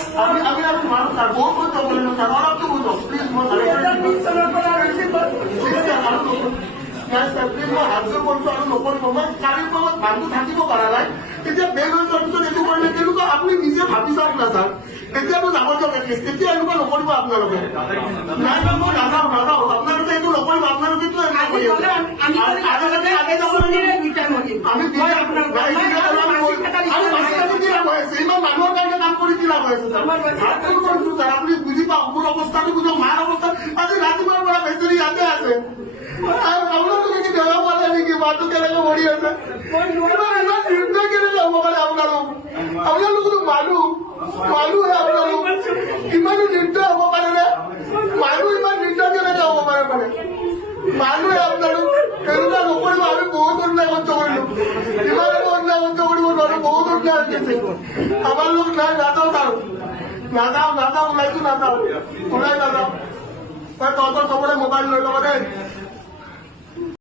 আমি আৰু মানুহ ছাৰ বহুত কৰিলোঁ ছাৰ অলপটো বুজক প্লিজ মই প্লিজ মই হাত জোৰ কৰিছোঁ আৰু নকৰিব মই কালিৰ লগত মানুহটো থাকিব পৰা নাই তেতিয়া বেগ হৈ যোৱাৰ পিছত এইটো কৰিলে তেনেকুৱা আপুনি নিজে ভাবি চাওক না ছাৰ এতিয়াতো যাব দিয়ক এটলিষ্ট তেতিয়া এনেকুৱা নকৰিব আপোনালোকে নাই নাই মই নাযাওঁ আপোনালোকে এইটো নকৰিব আপোনালোকেতো আগে যাব ইমান মানুহৰ কাৰণে কাম কৰি কি লাভ হৈ আছে ছাৰ আপুনি বুজি পাওক মোৰ অৱস্থাটো বুজক মাৰ অৱস্থা আজি ৰাতিপুৱাৰ পৰা বেচেৰি ইয়াতে আছে আপোনালোকে কি দেৱা পালে নেকি মাৰটো কেনেকৈ মৰি আছে ইমান যুদ্ধ কেনেকৈ হ'ব পাৰে আপোনালোকতো মানুহে আপোনালোক ইমানো যুদ্ধ হ'ব পাৰে নে মানুহ ইমান যুদ্ধ কেনেকৈ হ'ব পাৰে মানে মানুহে আপোনালোক এনেকুৱা নকৰিব আমি বহুত অন্যায় সহ্য কৰিলো ইমান একো অন্যায় সহ্য কৰিব নোৱাৰো বহুত অন্যায় হৈছে আমাৰ লোক নাই নাযাওঁ তাৰ নাযাওঁ ওলাইছো নাযাওঁ ওলাই নাযাওঁ তহঁতৰ চবৰে মোবাইল লৈ ল'ব দেই